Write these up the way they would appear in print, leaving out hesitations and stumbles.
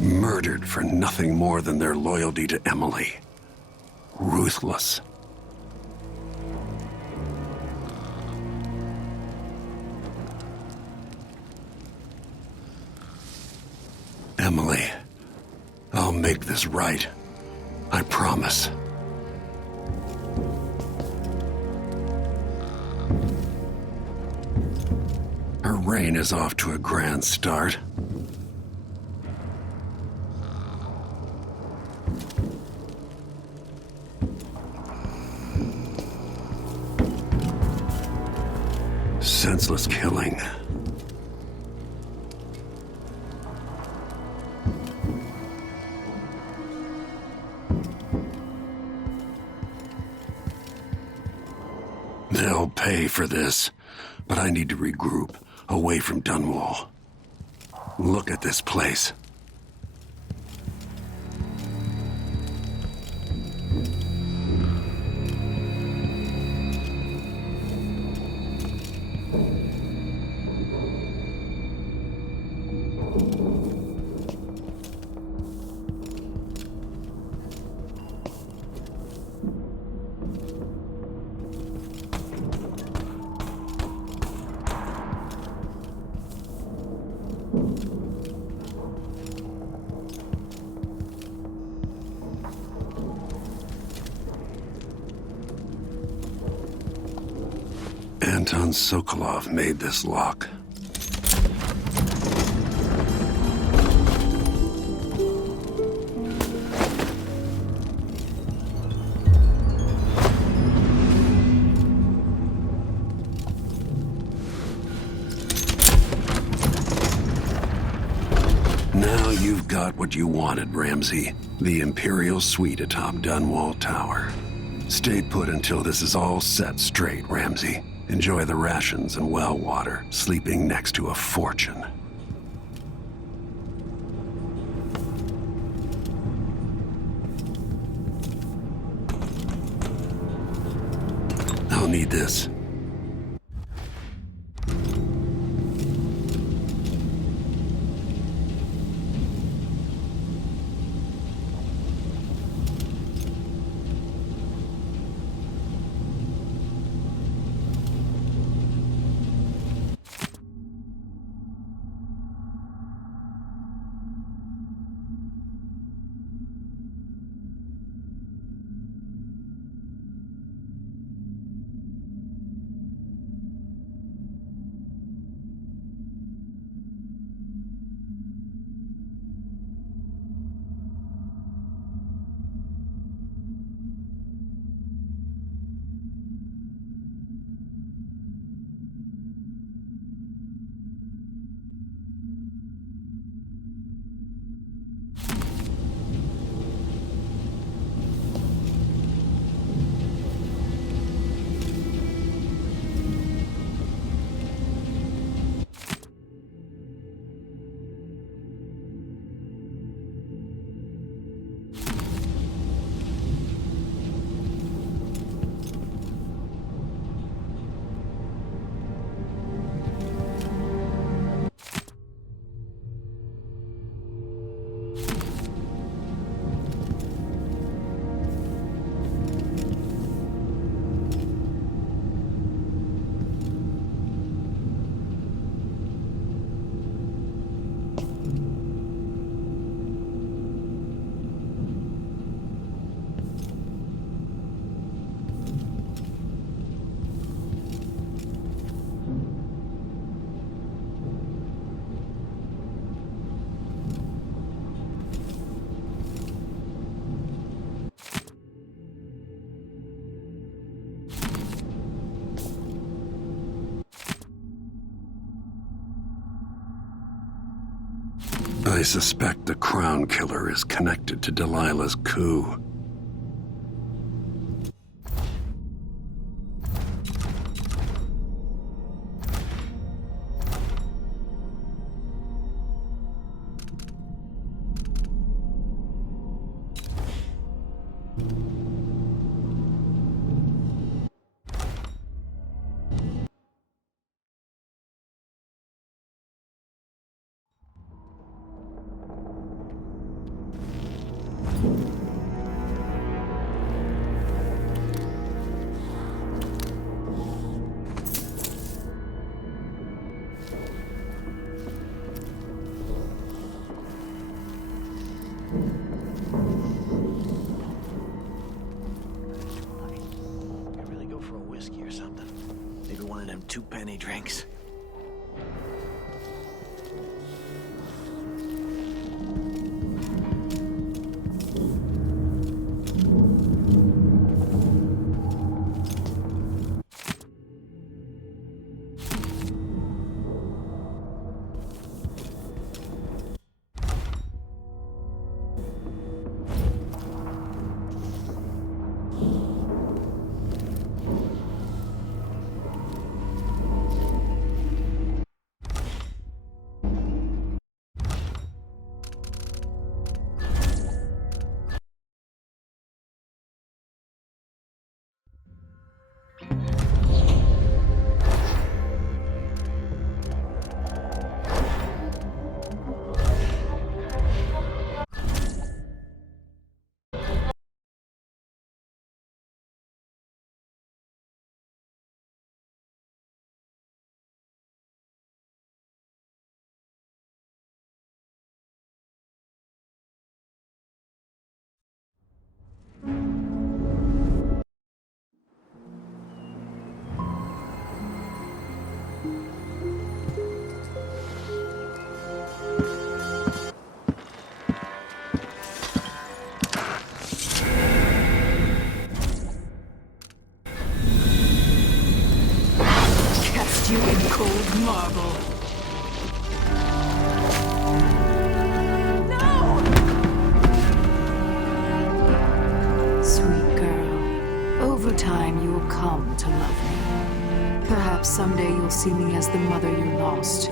Murdered for nothing more than their loyalty to Emily. Ruthless. Emily, I'll make this right. I promise. Her reign is off to a grand start. Senseless killing. They'll pay for this, but I need to regroup, away from Dunwall. Look at this place. Anton Sokolov made this lock. Now you've got what you wanted, Ramsey. The Imperial Suite atop Dunwall Tower. Stay put until this is all set straight, Ramsey. Enjoy the rations and well water, sleeping next to a fortune. I'll need this. I suspect the Crown Killer is connected to Delilah's coup. one of them two-penny drinks. You in cold marble. No! Sweet girl, over time you will come to love me. Perhaps someday you'll see me as the mother you lost.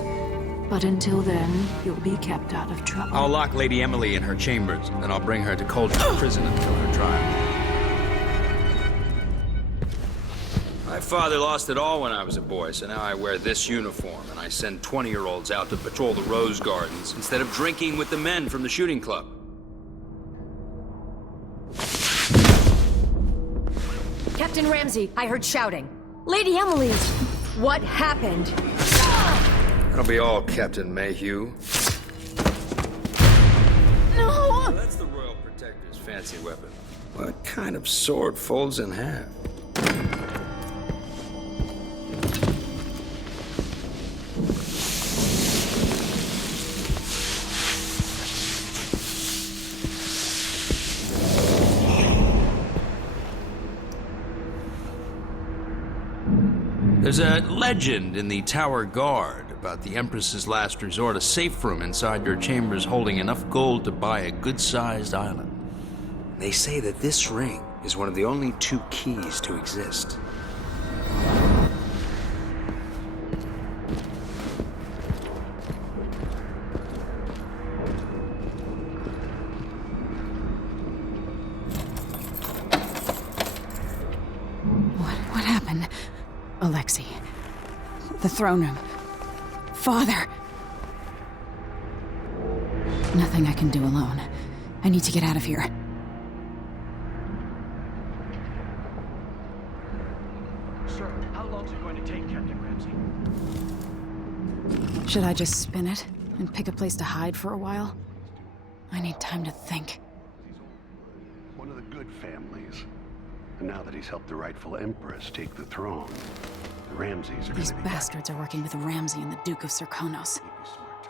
But until then, you'll be kept out of trouble. I'll lock Lady Emily in her chambers, then I'll bring her to Cauldron Prison until her trial. My father lost it all when I was a boy, so now I wear this uniform, and I send 20-year-olds out to patrol the rose gardens instead of drinking with the men from the shooting club. Captain Ramsey, I heard shouting. Lady Emily, what happened? That'll be all, Captain Mayhew. No! That's the Royal Protector's fancy weapon. What kind of sword folds in half? There's a legend in the Tower Guard about the Empress's last resort, a safe room inside your chambers holding enough gold to buy a good-sized island. They say that this ring is one of the only 2 keys to exist. What happened? Alexei. The throne room. Father! Nothing I can do alone. I need to get out of here. Sir, how long's it going to take, Captain Ramsey? Should I just spin it and pick a place to hide for a while? I need time to think. One of the good families. And now that he's helped the rightful Empress take the throne, the Ramseys are These gonna be bastards are working with Ramsey and the Duke of Serkonos. You'd be smart to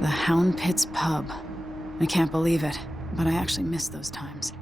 The Hound Pits pub. I can't believe it, but I actually miss those times.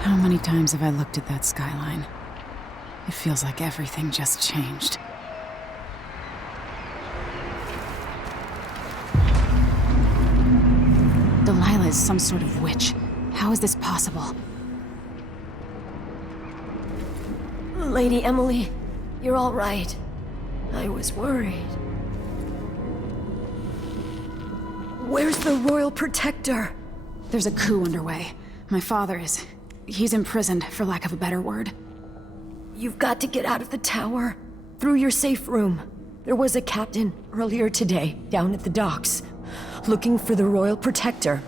How many times have I looked at that skyline? It feels like everything just changed. Delilah is some sort of witch. How is this possible? Lady Emily, you're all right. I was worried. Where's the Royal Protector? There's a coup underway. My father is... he's imprisoned, for lack of a better word. You've got to get out of the tower. Through your safe room. There was a captain earlier today, down at the docks, looking for the Royal Protector.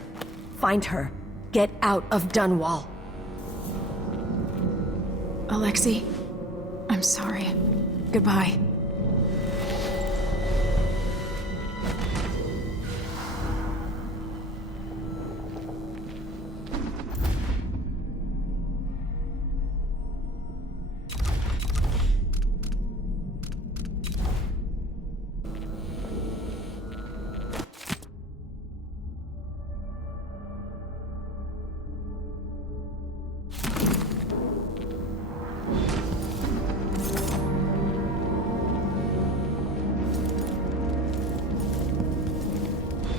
Find her. Get out of Dunwall. Alexei, I'm sorry. Goodbye.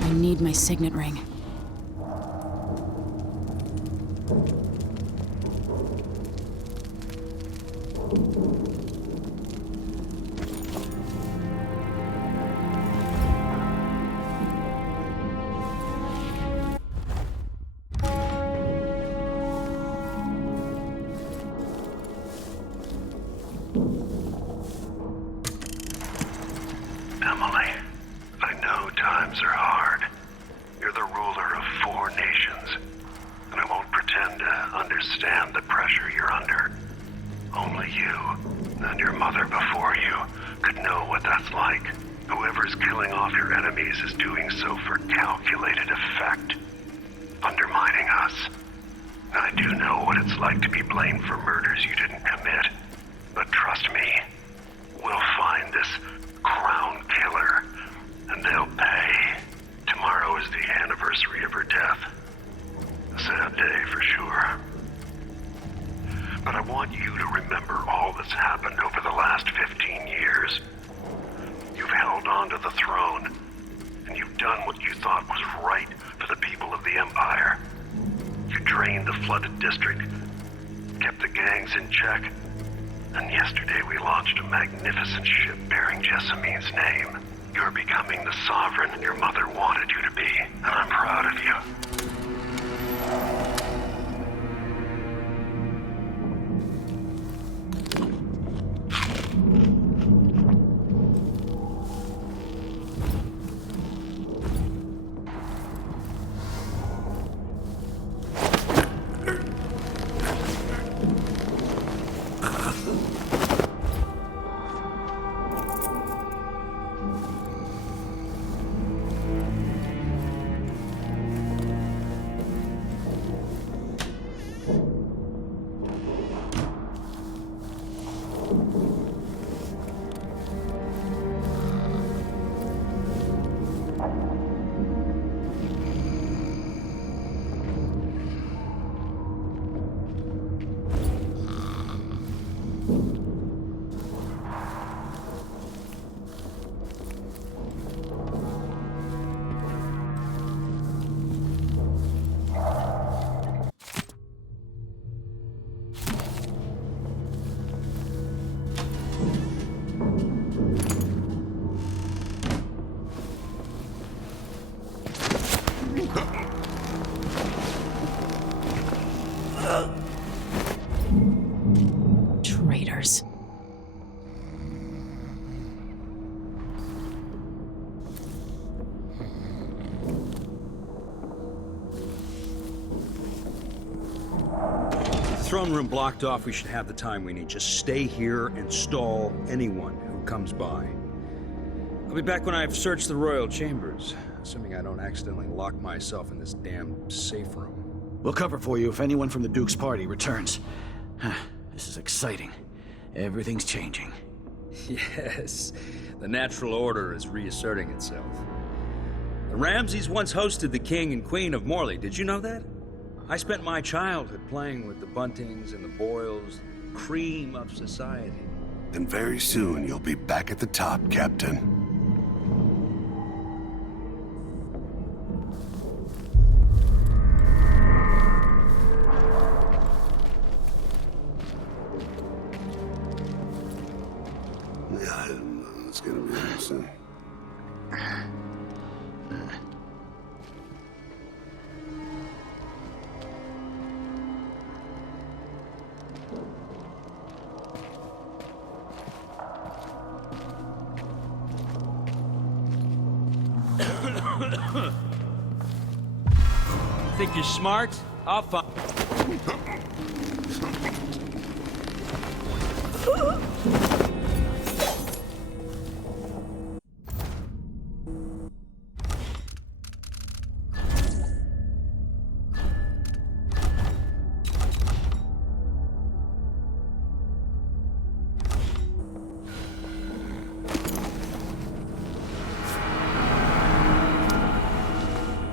I need my signet ring. Emily, I know times are hard. You're the ruler of 4 nations, and I won't pretend to understand the pressure you're under. Only you, and your mother before you, could know what that's like. Whoever's killing off your enemies is doing so for calculated effect, undermining us. I do know what it's like to be blamed for murders you didn't commit, but trust me, we'll find this crown killer, and they'll pay. Tomorrow is the anniversary of her death. A sad day for sure. But I want you to remember all that's happened over the last 15 years. You've held on to the throne, and you've done what you thought was right for the people of the Empire. You drained the flooded district, kept the gangs in check, and yesterday we launched a magnificent ship bearing Jessamine's name. You're becoming the sovereign your mother wanted you to be, and I'm proud of you. Traitors. Throne room blocked off. We should have the time we need. Just stay here and stall anyone who comes by. I'll be back when I've searched the royal chambers, assuming I don't accidentally lock myself in this damn safe room. We'll cover for you if anyone from the Duke's party returns. This is exciting. Everything's changing. Yes, the natural order is reasserting itself. The Ramseys once hosted the King and Queen of Morley. Did you know that? I spent my childhood playing with the Buntings and the Boyles, cream of society. And very soon you'll be back at the top, Captain. Yeah, it's gonna be interesting. Think you're smart? I'll find.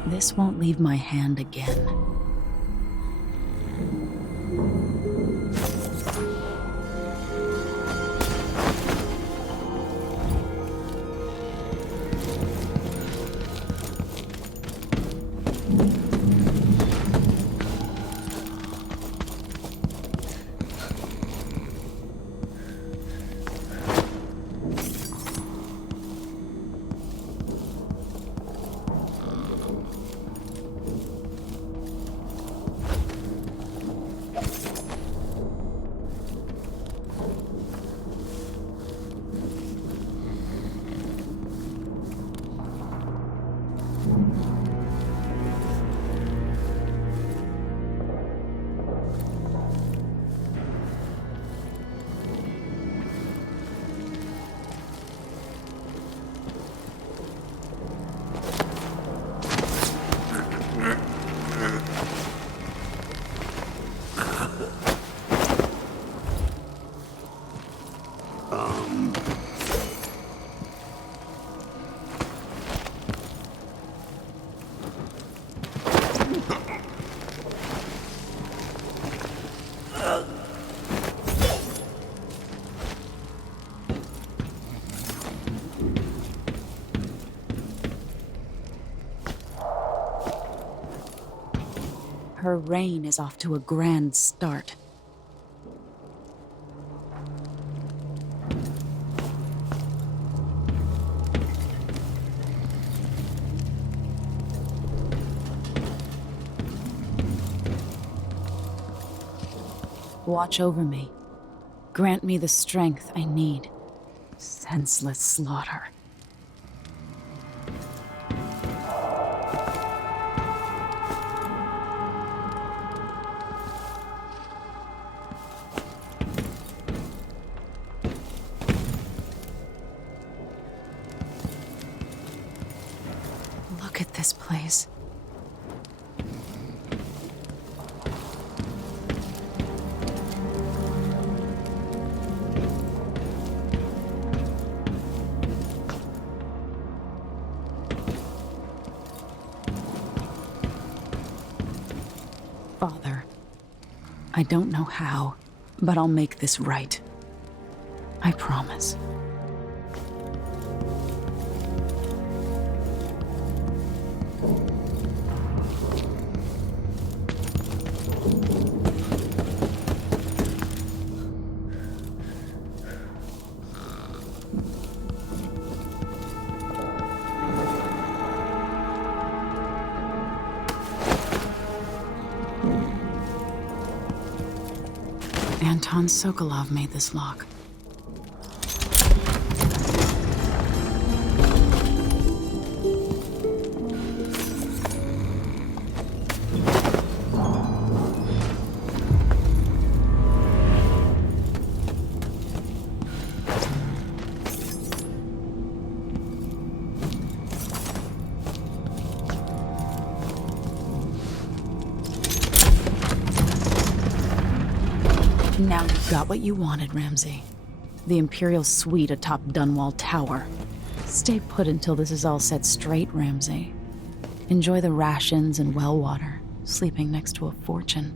This won't leave my hand again. Her reign is off to a grand start. Watch over me. Grant me the strength I need. Senseless slaughter. Look at this place. Father, I don't know how, but I'll make this right. I promise. Anton Sokolov made this lock. Now you've got what you wanted, Ramsey. The Imperial suite atop Dunwall Tower. Stay put until this is all set straight, Ramsey. Enjoy the rations and well water, sleeping next to a fortune.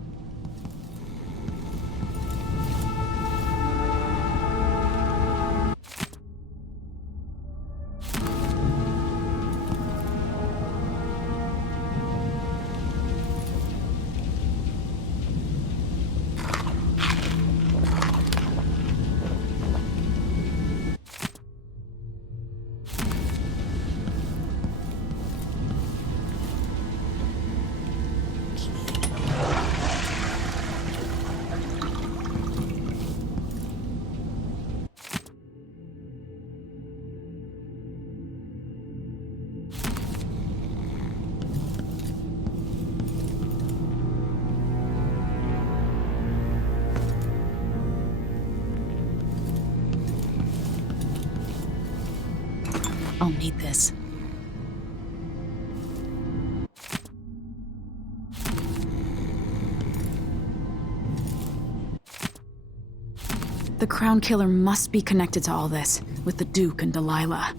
I'll need this. The Crown Killer must be connected to all this, with the Duke and Delilah.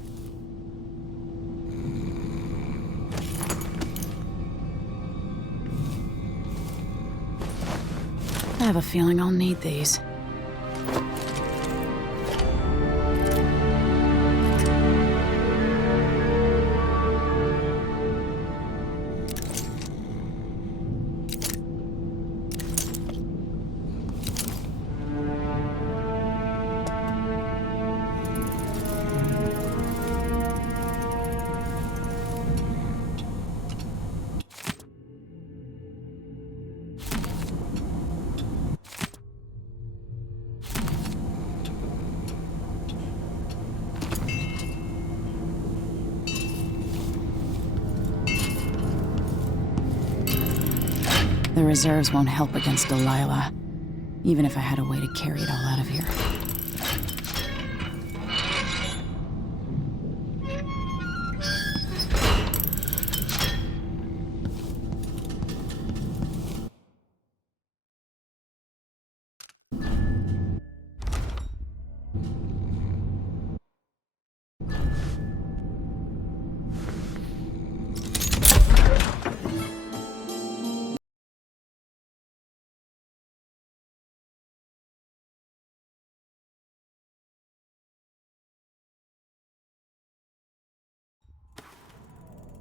I have a feeling I'll need these. The reserves won't help against Delilah, even if I had a way to carry it all out of here.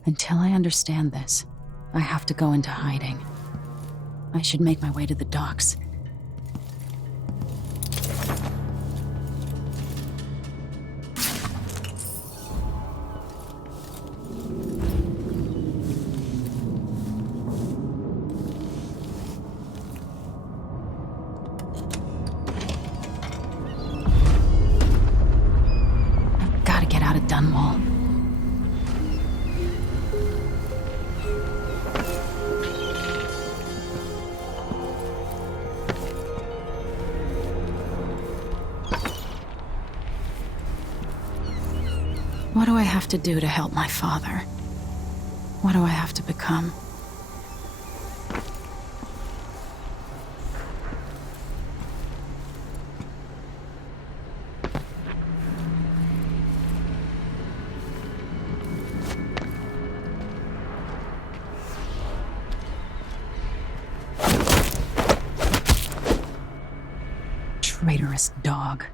Until I understand this, I have to go into hiding. I should make my way to the docks. I've got to get out of Dunwall. What do I have to do to help my father? What do I have to become? Traitorous dog.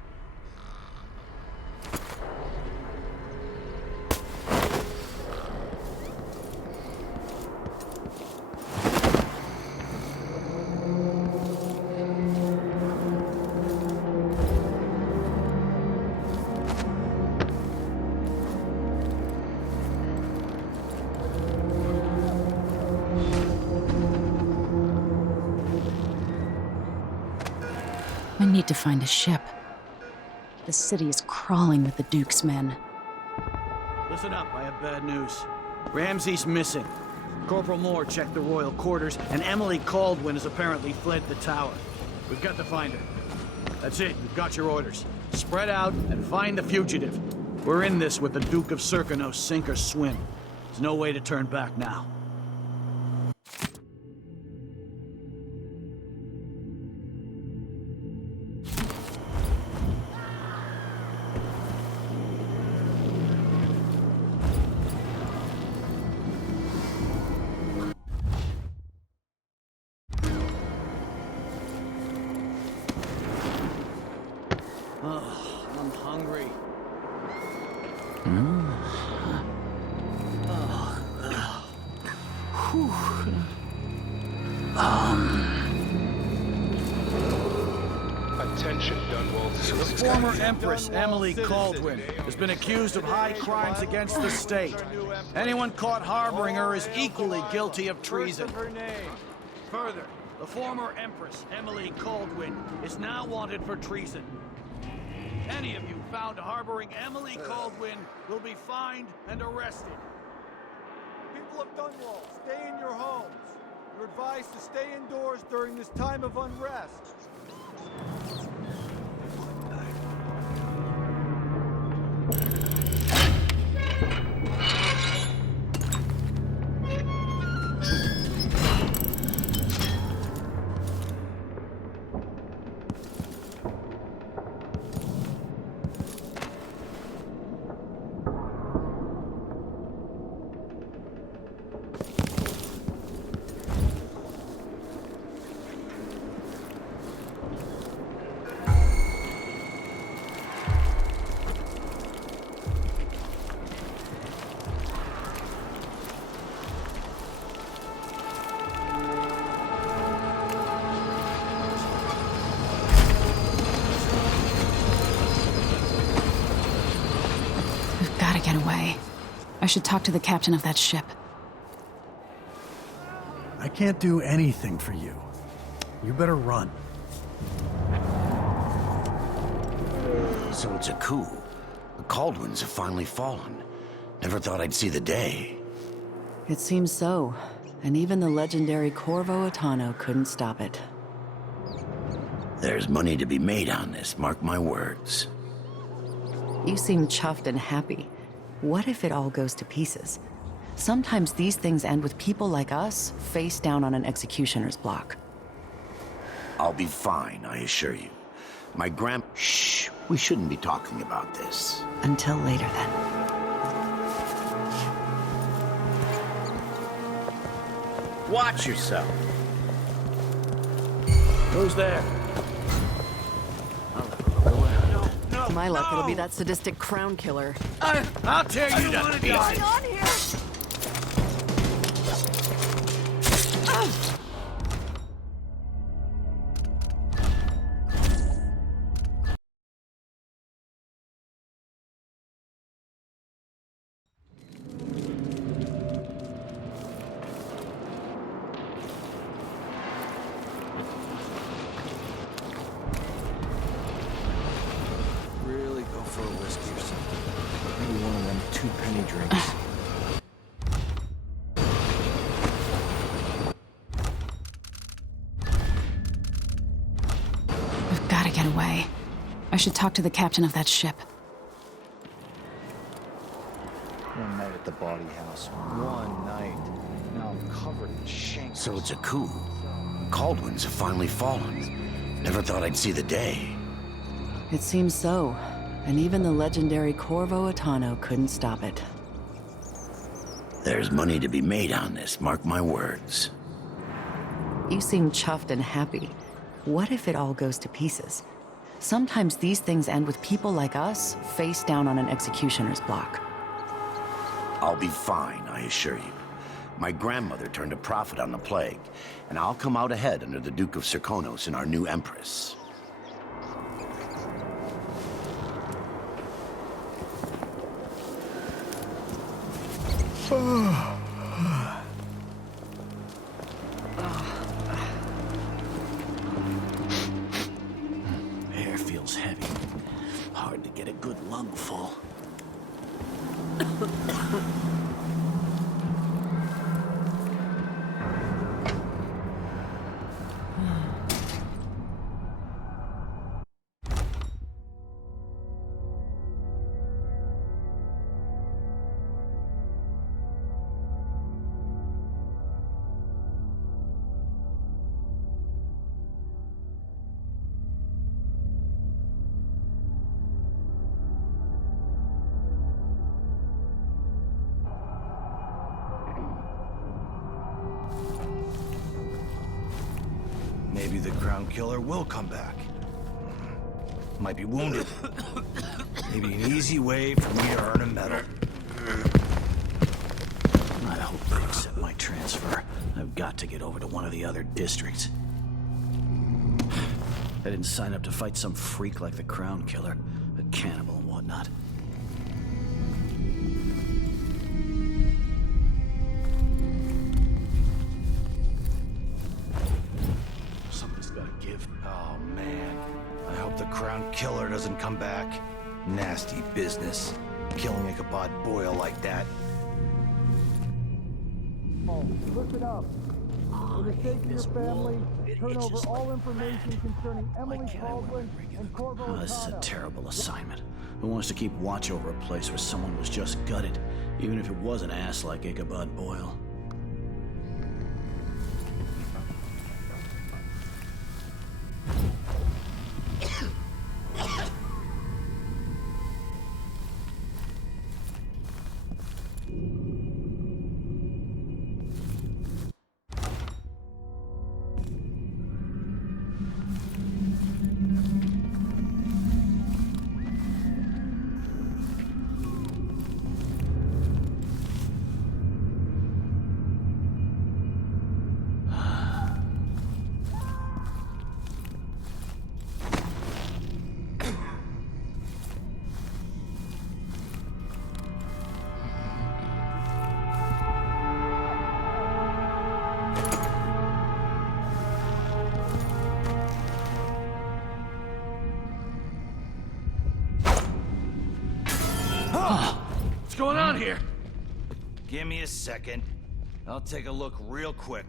I need to find a ship. The city is crawling with the Duke's men. Listen up, I have bad news. Ramsey's missing. Corporal Moore checked the royal quarters, and Emily Caldwin has apparently fled the tower. We've got to find her. That's it, you've got your orders. Spread out and find the fugitive. We're in this with the Duke of Serkino, sink or swim. There's no way to turn back now. I'm hungry. Attention, Dunwall The citizens. former Empress, Emily Caldwin, has been accused of high crimes against the state. Anyone caught harboring her is equally guilty of treason. Further, the former Empress, Emily Caldwin, is now wanted for treason. Any of you found harboring Emily Caldwin will be fined and arrested. People of Dunwall, stay in your homes. You're advised to stay indoors during this time of unrest. get away. I should talk to the captain of that ship. I can't do anything for you. You better run. So it's a coup. The Caldwins have finally fallen. Never thought I'd see the day. It seems so. And even the legendary Corvo Atano couldn't stop it. There's money to be made on this, mark my words. You seem chuffed and happy. What if it all goes to pieces? Sometimes these things end with people like us face down on an executioner's block. I'll be fine, I assure you. My Shh, we shouldn't be talking about this. Until later, then. Watch yourself. Who's there? To my luck, it'll be that sadistic crown killer. I'll tear you to pieces. on here? Really go for a whiskey or something. Maybe one of them 2-penny drinks. We've got to get away. I should talk to the captain of that ship. One night at the body house. One night. Now I'm covered in shanks. So it's a coup. Caldwins have finally fallen. Never thought I'd see the day. It seems so. And even the legendary Corvo Atano couldn't stop it. There's money to be made on this, mark my words. You seem chuffed and happy. What if it all goes to pieces? Sometimes these things end with people like us face down on an executioner's block. I'll be fine, I assure you. My grandmother turned a profit on the plague, and I'll come out ahead under the Duke of Serkonos and our new Empress. Air feels heavy. Hard to get a good lungful. Maybe the Crown Killer will come back. Might be wounded. Maybe an easy way for me to earn a medal. I hope they accept my transfer. I've got to get over to one of the other districts. I didn't sign up to fight some freak like the Crown Killer, a cannibal and whatnot. Something's gotta give. Oh, man. I hope the Crown Killer doesn't come back. Nasty business. Killing Ichabod Boyle like that. Listen up. For the sake of your family, turn over all information concerning Emily Caldwin and Corvo Oh, this is a Atano. terrible assignment. Who wants to keep watch over a place where someone was just gutted, even if it was an ass like Ichabod Boyle? going on here? Give me a second. I'll take a look real quick.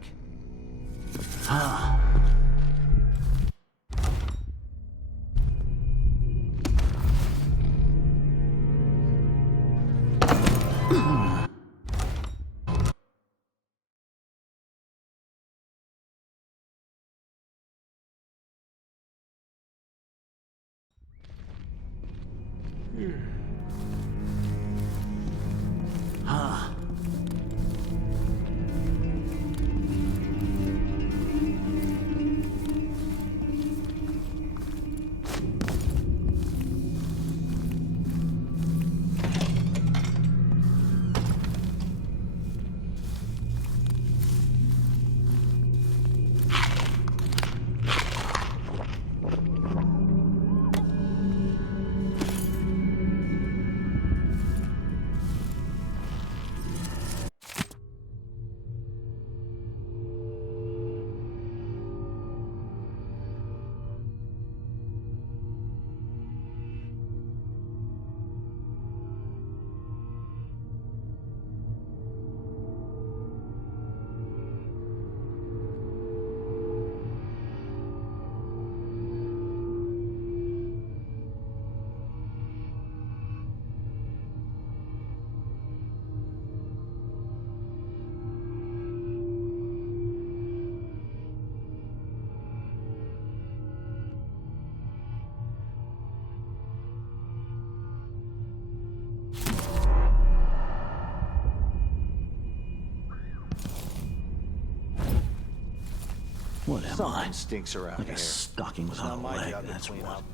What am I? Something stinks around Like here. a stocking without not a my leg, job to that's clean what. up.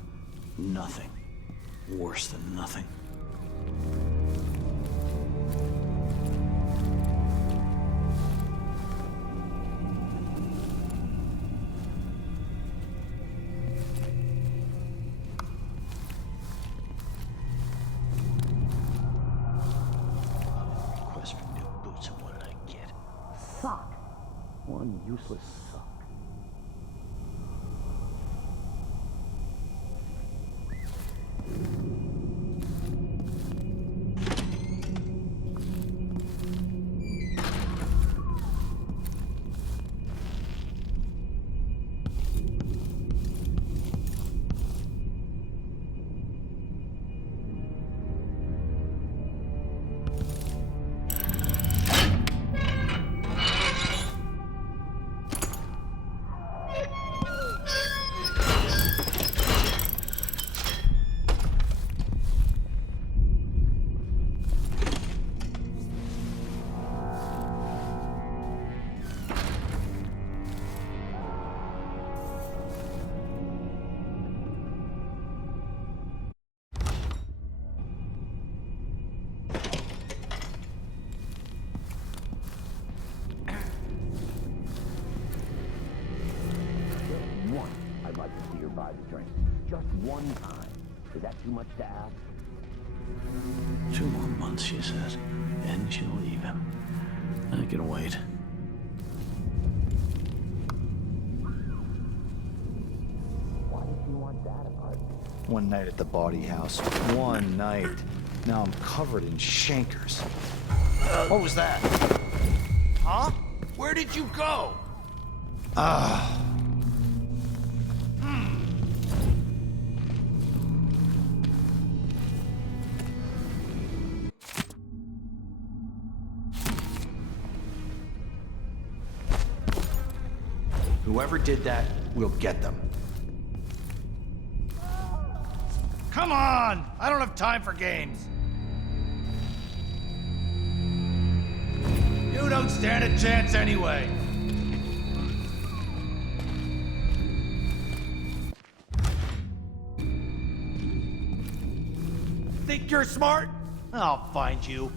Nothing. Worse than nothing. Request for new boots, and what did I get? Sock! One useless sock. Once, I'd like to see her buy the drink. Just one time. Is that too much to ask? 2 more months, she says, and she'll leave him. I can wait. Why did you want that apartment? One night at the body house. One night. Now I'm covered in shankers. What was that? Huh? Where did you go? Whoever did that, we'll get them. Come on! I don't have time for games. You don't stand a chance anyway. Think you're smart? I'll find you.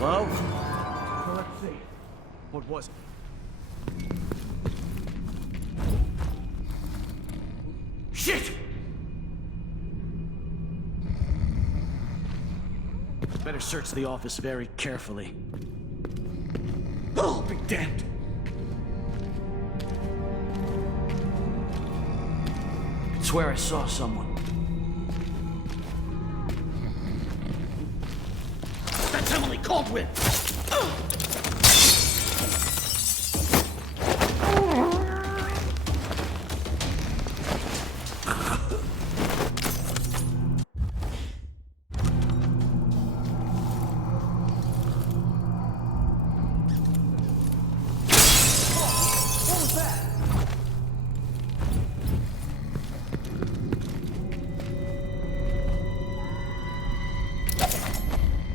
Hello? Well, let's see. What was it? Shit! Better search the office very carefully. Oh, be damned! I swear I saw someone. That's Emily Caldwell!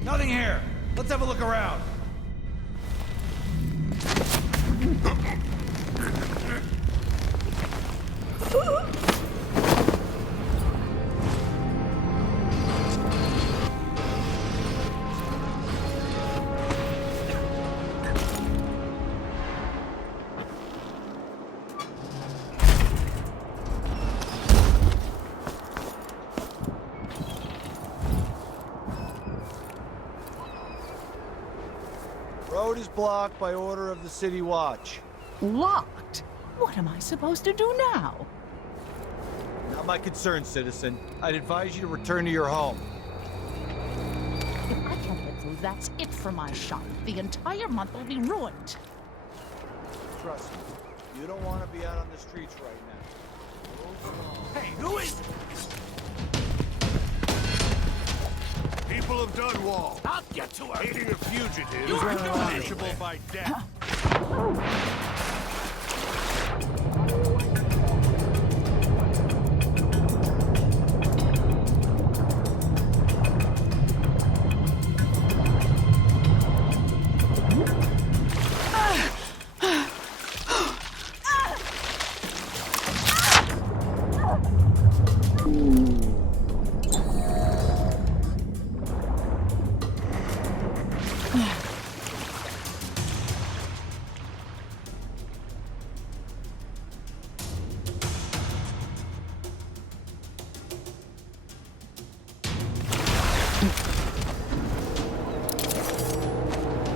Nothing here. Let's have a look around. Road is blocked by order of the City Watch. Locked? What am I supposed to do now? Not my concern, citizen. I'd advise you to return to your home. If I can't get through, that's it for my shop. The entire month will be ruined. Trust me, you don't want to be out on the streets right now. Hey, who is it? People of Dunwall, I'll get to her. aiding a fugitive You are is going punishable by death.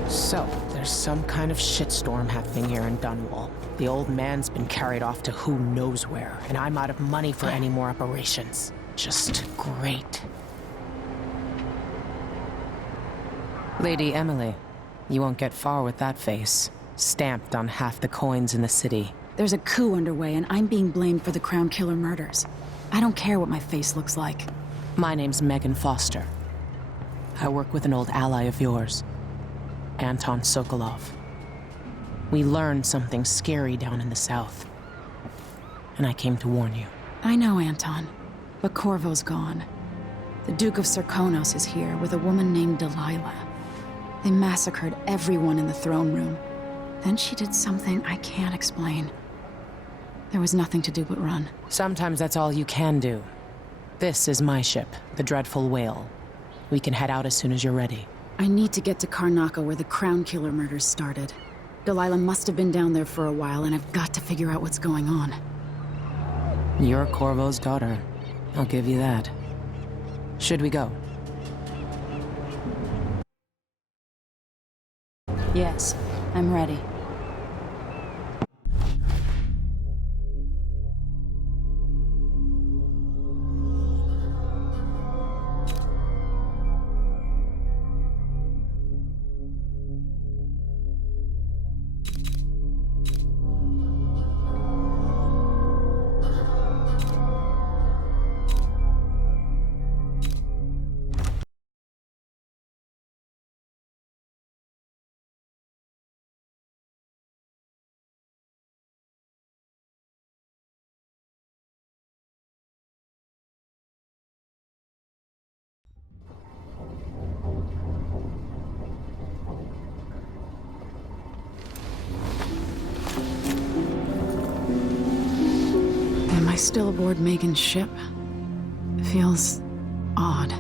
So, there's some kind of shitstorm happening here in Dunwall. The old man's been carried off to who knows where, and I'm out of money for any more operations. Just great. Lady Emily, you won't get far with that face. Stamped on half the coins in the city. There's a coup underway, and I'm being blamed for the Crown Killer murders. I don't care what my face looks like. My name's Megan Foster. I work with an old ally of yours, Anton Sokolov. We learned something scary down in the south, and I came to warn you. I know, Anton, but Corvo's gone. The Duke of Serkonos is here with a woman named Delilah. They massacred everyone in the throne room. Then she did something I can't explain. There was nothing to do but run. Sometimes that's all you can do. This is my ship, the Dreadful Whale. We can head out as soon as you're ready. I need to get to Karnaca where the Crown Killer murders started. Delilah must have been down there for a while, and I've got to figure out what's going on. You're Corvo's daughter. I'll give you that. Should we go? Yes, I'm ready. Am I still aboard Megan's ship? It feels odd.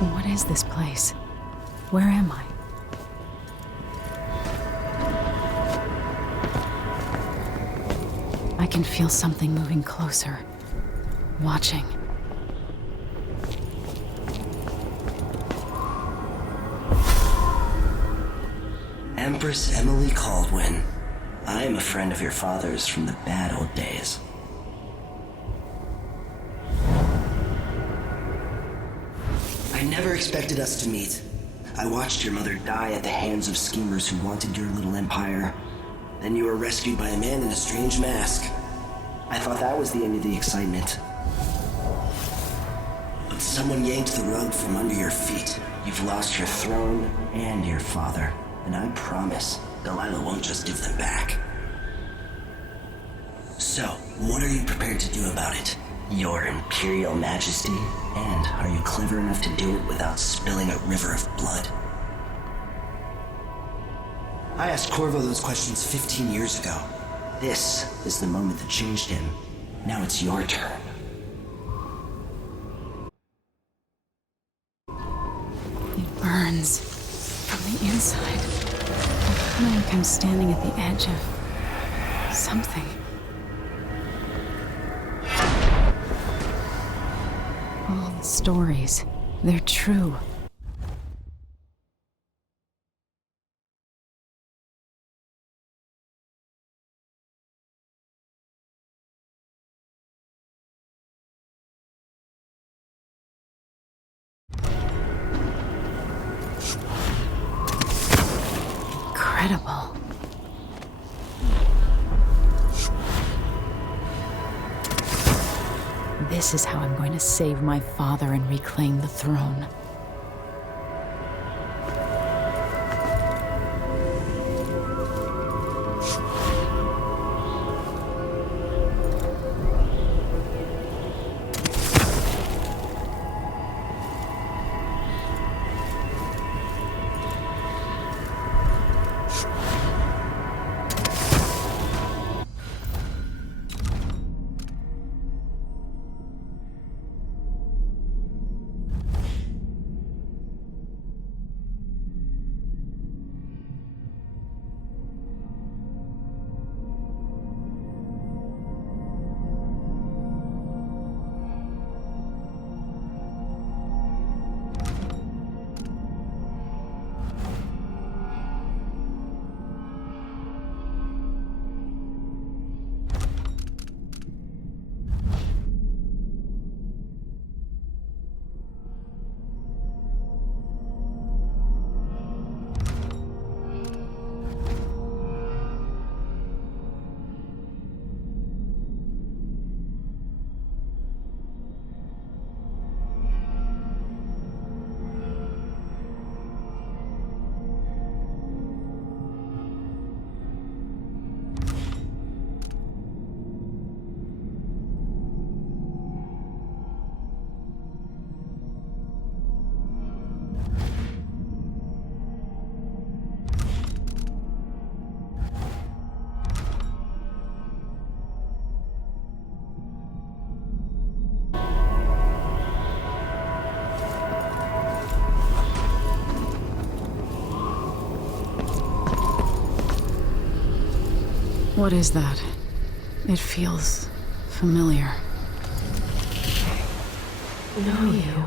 What is this place? Where am I? I can feel something moving closer. Watching. Empress Emily Caldwin. I am a friend of your father's from the bad old days. I never expected us to meet. I watched your mother die at the hands of schemers who wanted your little empire. Then you were rescued by a man in a strange mask. I thought that was the end of the excitement. But someone yanked the rug from under your feet. You've lost your throne and your father. And I promise, Delilah won't just give them back. So, what are you prepared to do about it? Your Imperial Majesty? And are you clever enough to do it without spilling a river of blood? I asked Corvo those questions 15 years ago. This is the moment that changed him. Now it's your turn. It burns from the inside. I feel like I'm standing at the edge of something. All the stories, they're true. Incredible. This is how I'm going to save my father and reclaim the throne. What is that? It feels familiar. Know you.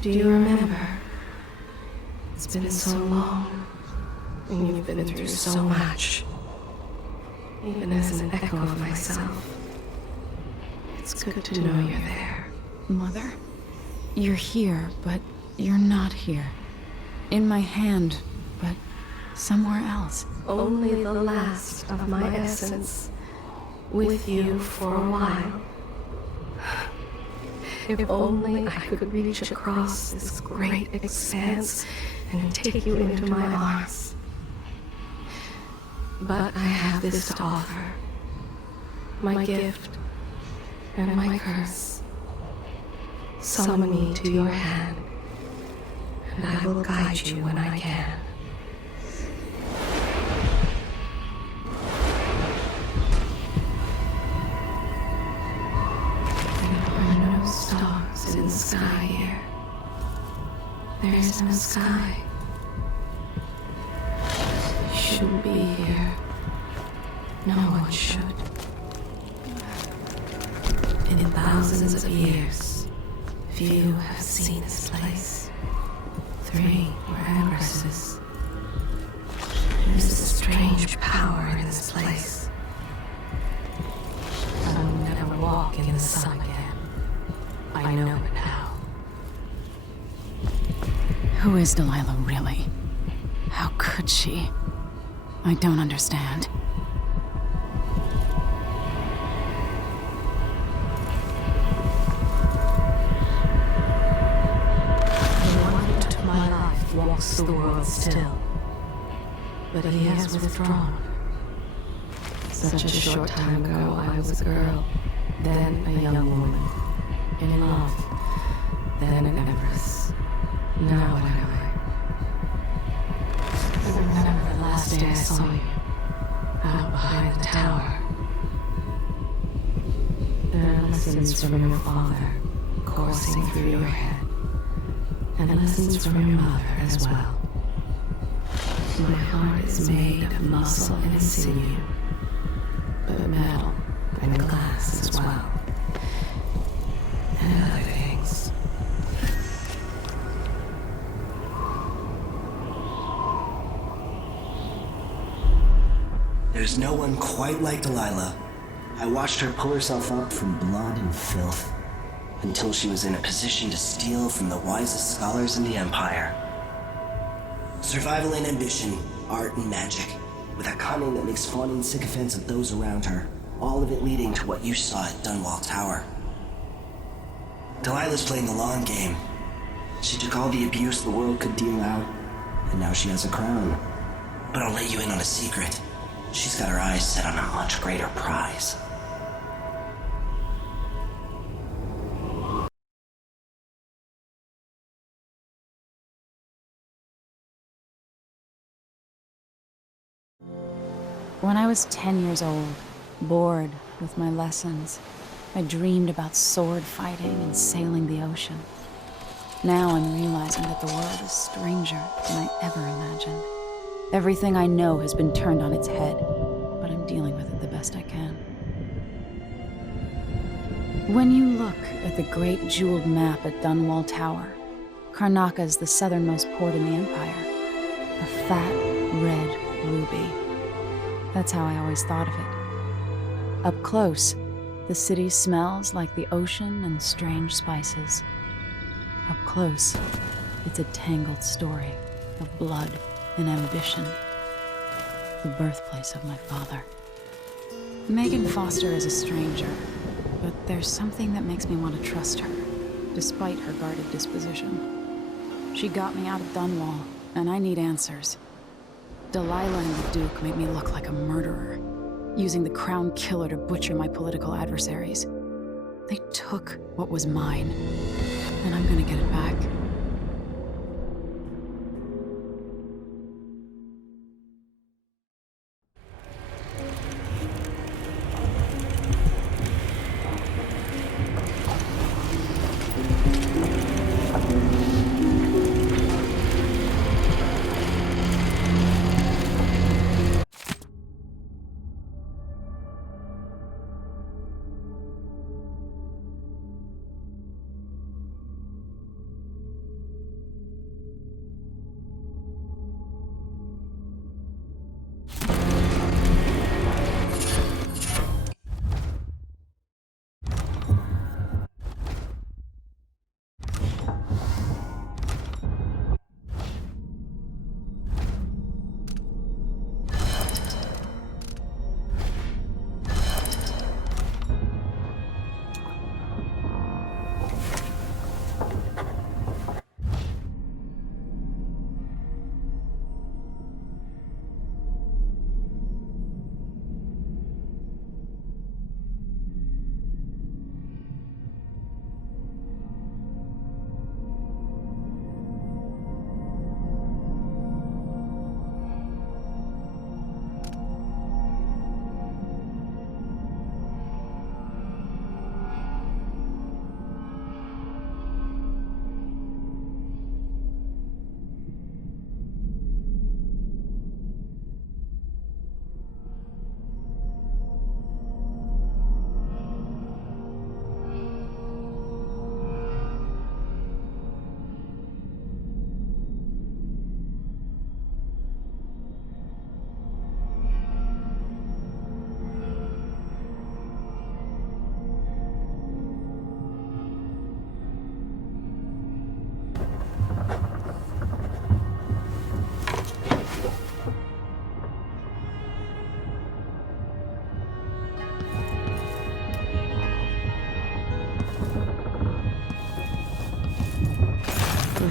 Do you remember? It's been so long, and you've been through so much. Even as an echo of myself, it's good to know you're there. Mother? You're here, but you're not here. In my hand, but somewhere else. Only the last of my essence, with you for a while. If only I could reach across this great expanse and take you into my arms. But I have this to offer. My gift and my curse. Summon me to your hand, and I will guide you when I can. There are no stars in the sky here. There's no sky. You shouldn't be here. No one should. In thousands of years, few have seen this place. 3 were empresses. There's a strange power in this place. I will never walk in the sun again. I know it now. Who is Delilah really? How could she? I don't understand. Walks the world still, but he has withdrawn. Such a short time ago, I was a girl, then a young woman, in love, then an empress. Now what am I? I remember the last day I saw you, out behind the tower. There are lessons from your father coursing through your head. And lessons from your mother as well. My heart is made of muscle and sinew, but metal and glass as well. And other things. There's no one quite like Delilah. I watched her pull herself up from blood and filth, until she was in a position to steal from the wisest scholars in the Empire. Survival and ambition, art and magic, with a cunning that makes fawning sycophants of those around her, all of it leading to what you saw at Dunwall Tower. Delilah's playing the long game. She took all the abuse the world could deal out, and now she has a crown. But I'll let you in on a secret. She's got her eyes set on a much greater prize. When I was 10 years old, bored with my lessons, I dreamed about sword fighting and sailing the ocean. Now I'm realizing that the world is stranger than I ever imagined. Everything I know has been turned on its head, but I'm dealing with it the best I can. When you look at the great jeweled map at Dunwall Tower, Karnaca is the southernmost port in the Empire. A fat, red ruby. That's how I always thought of it. Up close, the city smells like the ocean and strange spices. Up close, it's a tangled story of blood and ambition. The birthplace of my father. Megan Foster is a stranger, but there's something that makes me want to trust her, despite her guarded disposition. She got me out of Dunwall, and I need answers. Delilah and the Duke made me look like a murderer, using the Crown Killer to butcher my political adversaries. They took what was mine, and I'm gonna get it back.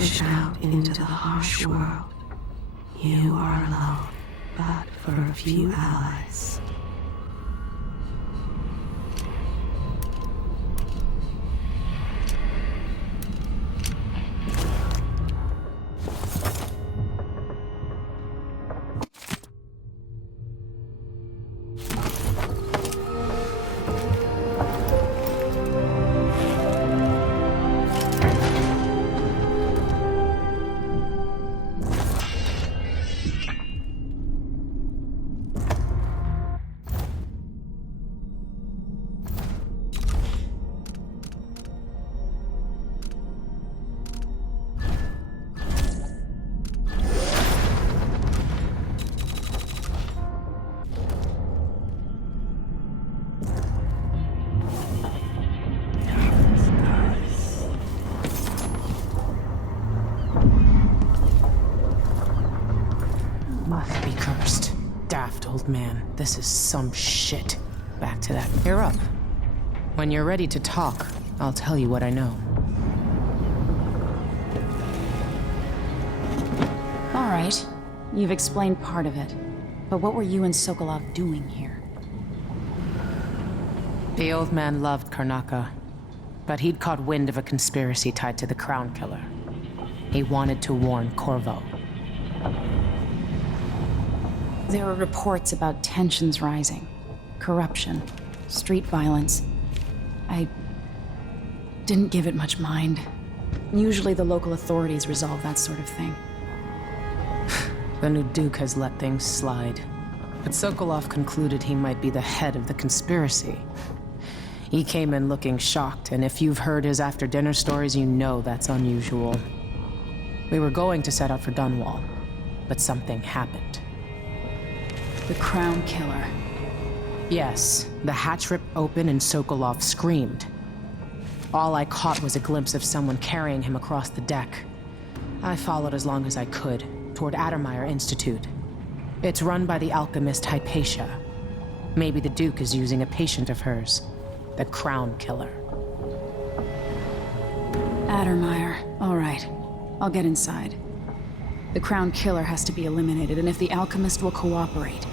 pushed out into the harsh world. You are alone, but for a few allies. Must be cursed. Daft old man. This is some shit. Back to that. You're up. When you're ready to talk, I'll tell you what I know. All right. You've explained part of it. But what were you and Sokolov doing here? The old man loved Karnaka, but he'd caught wind of a conspiracy tied to the Crown Killer. He wanted to warn Corvo. There were reports about tensions rising, corruption, street violence. I didn't give it much mind. Usually the local authorities resolve that sort of thing. The new Duke has let things slide. But Sokolov concluded he might be the head of the conspiracy. He came in looking shocked, and if you've heard his after-dinner stories, you know that's unusual. We were going to set out for Dunwall, but something happened. The Crown Killer. Yes, the hatch ripped open and Sokolov screamed. All I caught was a glimpse of someone carrying him across the deck. I followed as long as I could, toward Addermeyer Institute. It's run by the alchemist Hypatia. Maybe the Duke is using a patient of hers, the Crown Killer. Addermeyer. All right. I'll get inside. The Crown Killer has to be eliminated, and if the alchemist will cooperate,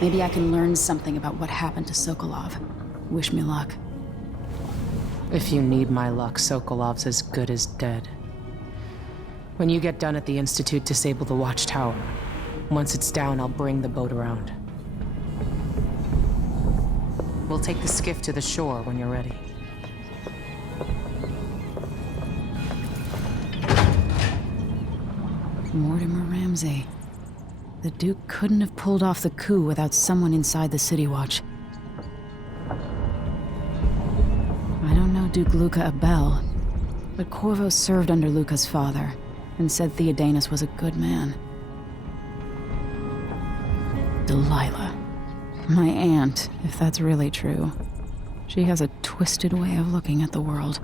maybe I can learn something about what happened to Sokolov. Wish me luck. If you need my luck, Sokolov's as good as dead. When you get done at the Institute, disable the watchtower. Once it's down, I'll bring the boat around. We'll take the skiff to the shore when you're ready. Mortimer Ramsey. The Duke couldn't have pulled off the coup without someone inside the City Watch. I don't know Duke Luca Abel, but Corvo served under Luca's father and said Theodanis was a good man. Delilah. My aunt, if that's really true. She has a twisted way of looking at the world.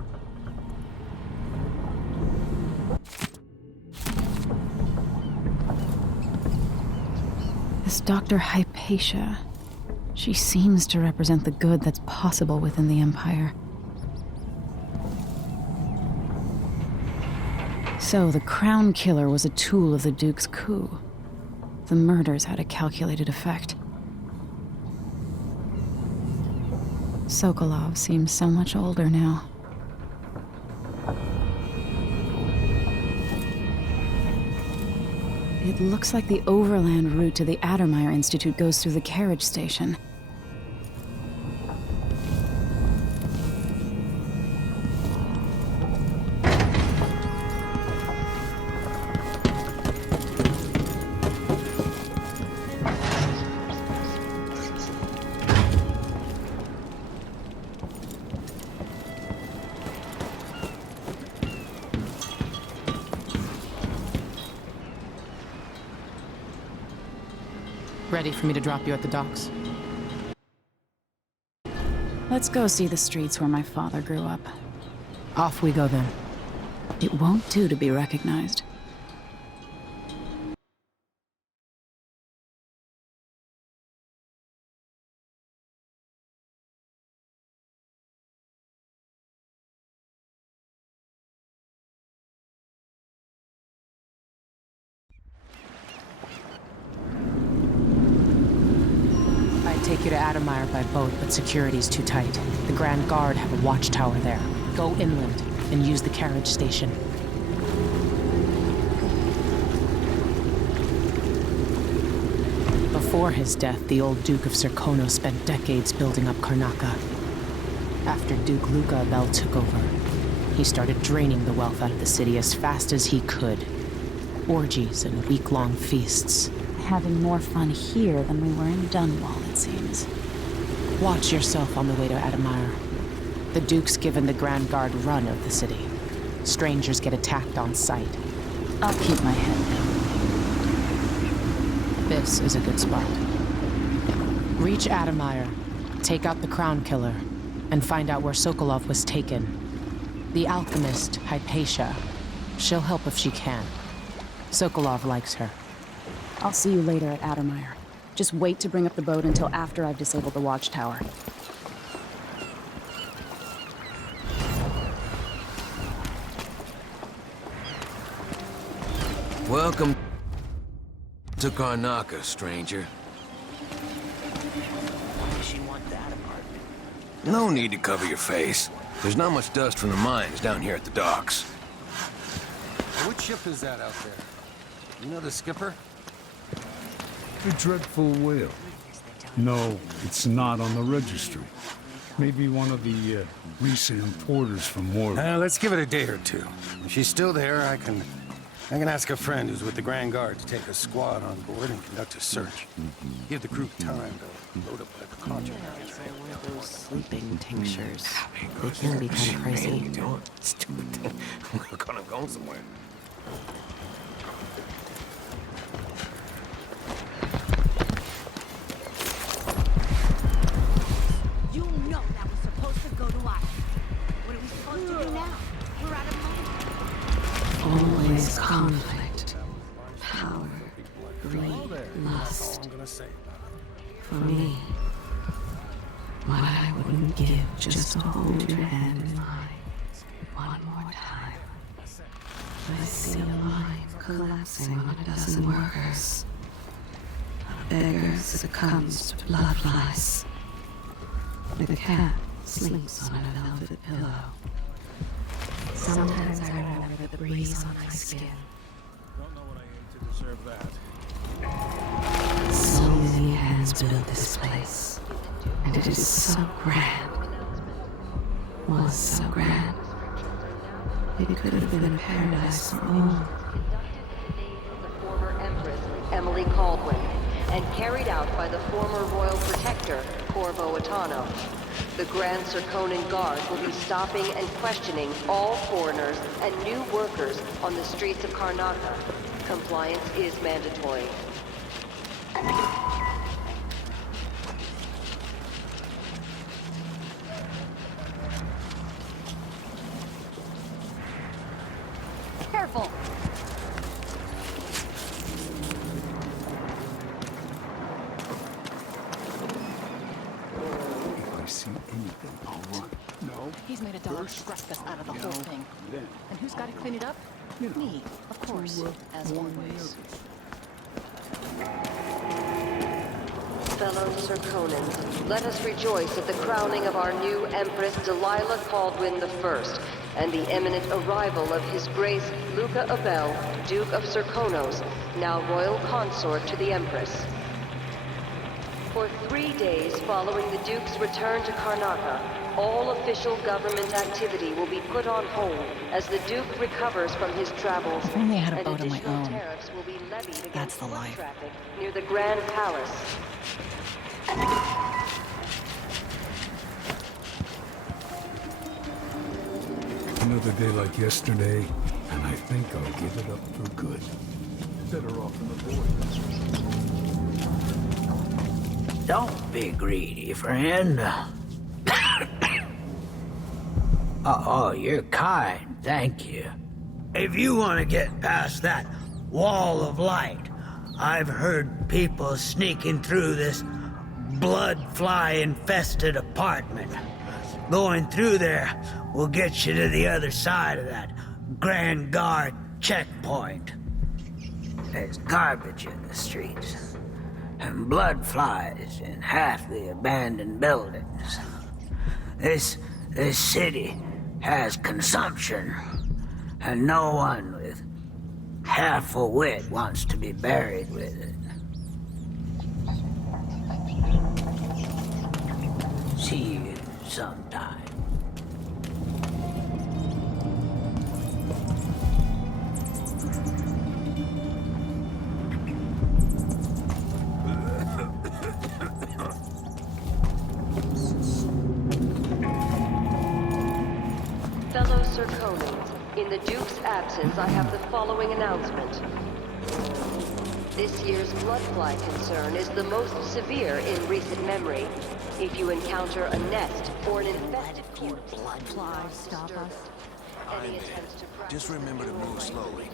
This Dr. Hypatia. She seems to represent the good that's possible within the Empire. So, the Crown Killer was a tool of the Duke's coup. The murders had a calculated effect. Sokolov seems so much older now. It looks like the overland route to the Addermeyer Institute goes through the carriage station. Ready for me to drop you at the docks? Let's go see the streets where my father grew up. Off we go then. It won't do to be recognized. to Adamire by boat, but security's too tight. The Grand Guard have a watchtower there. Go inland and use the carriage station. Before his death, the old Duke of Serkonos spent decades building up Karnaca. After Duke Luca Abel took over, he started draining the wealth out of the city as fast as he could. Orgies and week-long feasts. Having more fun here than we were in Dunwall, it seems. Watch yourself on the way to Adamire. The Duke's given the Grand Guard run of the city. Strangers get attacked on sight. I'll keep my head down. This is a good spot. Reach Adamire, take out the Crown Killer, and find out where Sokolov was taken. The alchemist, Hypatia. She'll help if she can. Sokolov likes her. I'll see you later at Adamire. Just wait to bring up the boat until after I've disabled the watchtower. Welcome to Karnaca, stranger. Why does she want that apartment? No need to cover your face. There's not much dust from the mines down here at the docks. What ship is that out there? You know the skipper? A dreadful whale. No, it's not on the registry. Maybe one of the recent importers from Morley. Let's give it a day or two. If she's still there, I can ask a friend who's with the Grand Guard to take a squad on board and conduct a search. Give the crew time to load up like a contract. Those sleeping tinctures. They can be kind of pricey. Stupid thing. We're gonna go somewhere. You know that was supposed to go to us. What are we supposed to do now? We're out of money. Always conflict. Power. Greed. Lust. For me, what I wouldn't give just to hold your hand in mine one more time. I see a line collapsing on a dozen workers. A beggar succumbs to blood flies. The cat sleeps on a velvet pillow. Sometimes I remember the breeze on my skin. Don't know what I ate to deserve that. So many hands built this place, and it is so grand. Was so grand. It could have been a paradise for all. Former Empress Emily Caldwin, and carried out by the former Royal Protector Corvo Attano. The Grand Serkonan Guard will be stopping and questioning all foreigners and new workers on the streets of Karnaca. Compliance is mandatory. Careful! If I see anything, I'll run. No. He's made a dollar ruckus out of the whole thing. And who's got to clean it up? Me, of course, as always. Fellow Serkonans, let us rejoice at the crowning of our new Empress Delilah Caldwin I, and the imminent arrival of His Grace Luca Abel, Duke of Serkonos, now Royal Consort to the Empress. For 3 days following the Duke's return to Karnaca, all official government activity will be put on hold as the Duke recovers from his travels. If only I had a and boat of my additional own. tariffs will be levied against That's the foot life. traffic near the Grand Palace. Another day like yesterday, and I think I'll give it up for good. Better off in the void. Don't be greedy, friend. Oh, you're kind, thank you. If you want to get past that wall of light, I've heard people sneaking through this blood-fly-infested apartment. Going through there will get you to the other side of that Grand Guard checkpoint. There's garbage in the streets. and blood flies in half the abandoned buildings. This city has consumption, and no one with half a wit wants to be buried with it. See you sometime. Fellow Serkonans, in the Duke's absence, I have the following announcement. This year's bloodfly concern is the most severe in recent memory. If you encounter a nest or an infested bloodfly stop us. Any attempts to Just remember to move slowly.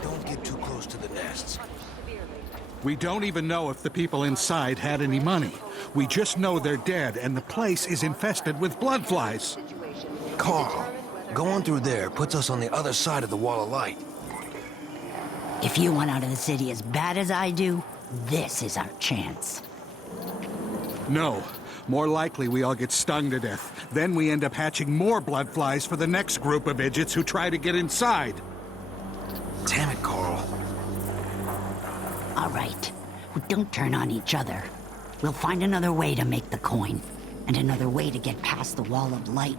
Don't get too close to the nests. We don't even know if the people inside had any money. We just know they're dead, and the place is infested with bloodflies. Carl, going through there puts us on the other side of the wall of light. If you want out of the city as bad as I do, this is our chance. No. More likely we all get stung to death. Then we end up hatching more bloodflies for the next group of idiots who try to get inside. Damn it, Carl. All right. Well, don't turn on each other. We'll find another way to make the coin, and another way to get past the wall of light.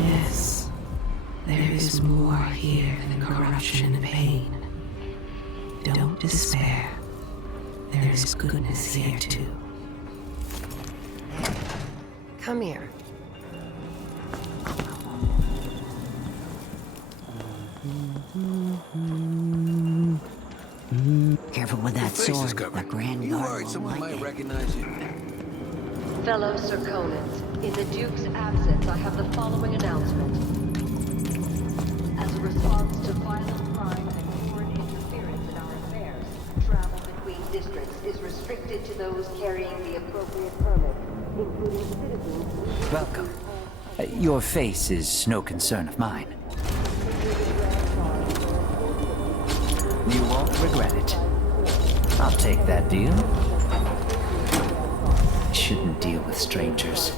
Yes, there is more here than corruption and pain. Don't despair. There is goodness here too. Come here. Careful with that sword. The Grand You Guard worried won't someone like might it. recognize you? Fellow Serkonans, in the Duke's absence, I have the following announcement. As a response to violent crime and foreign interference in our affairs, travel between districts is restricted to those carrying the appropriate permits, including citizens. Welcome. Your face is no concern of mine. You won't regret it. I'll take that deal. I shouldn't deal with strangers.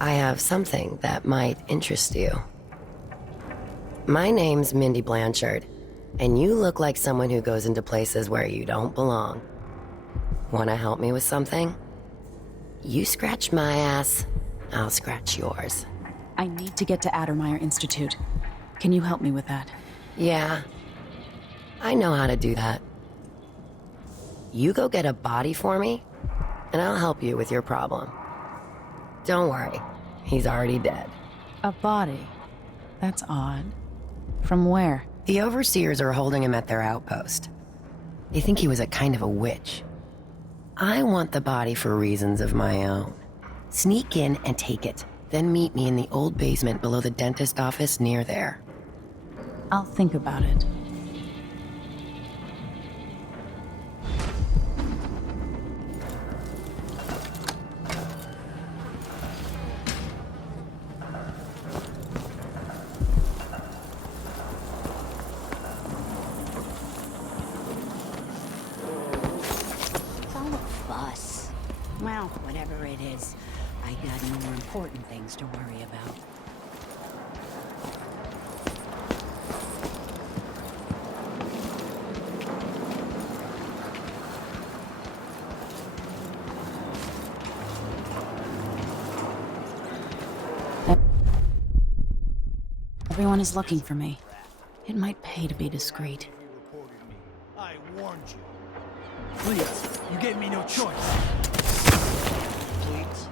I have something that might interest you. My name's Mindy Blanchard, and you look like someone who goes into places where you don't belong. Wanna help me with something? You scratch my ass, I'll scratch yours. I need to get to Addermeyer Institute. Can you help me with that? Yeah, I know how to do that. You go get a body for me, and I'll help you with your problem. Don't worry, he's already dead. A body? That's odd. From where? The overseers are holding him at their outpost. They think he was a kind of a witch. I want the body for reasons of my own. Sneak in and take it, then meet me in the old basement below the dentist office near there. I'll think about it. It's all a fuss. Well, whatever it is, I got more important things to worry about. Everyone is looking for me. It might pay to be discreet. I warned you. Please, you gave me no choice. Please.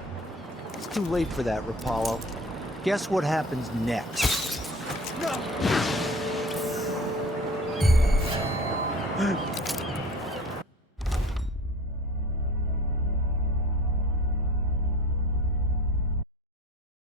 It's too late for that, Rapallo. Guess what happens next? No!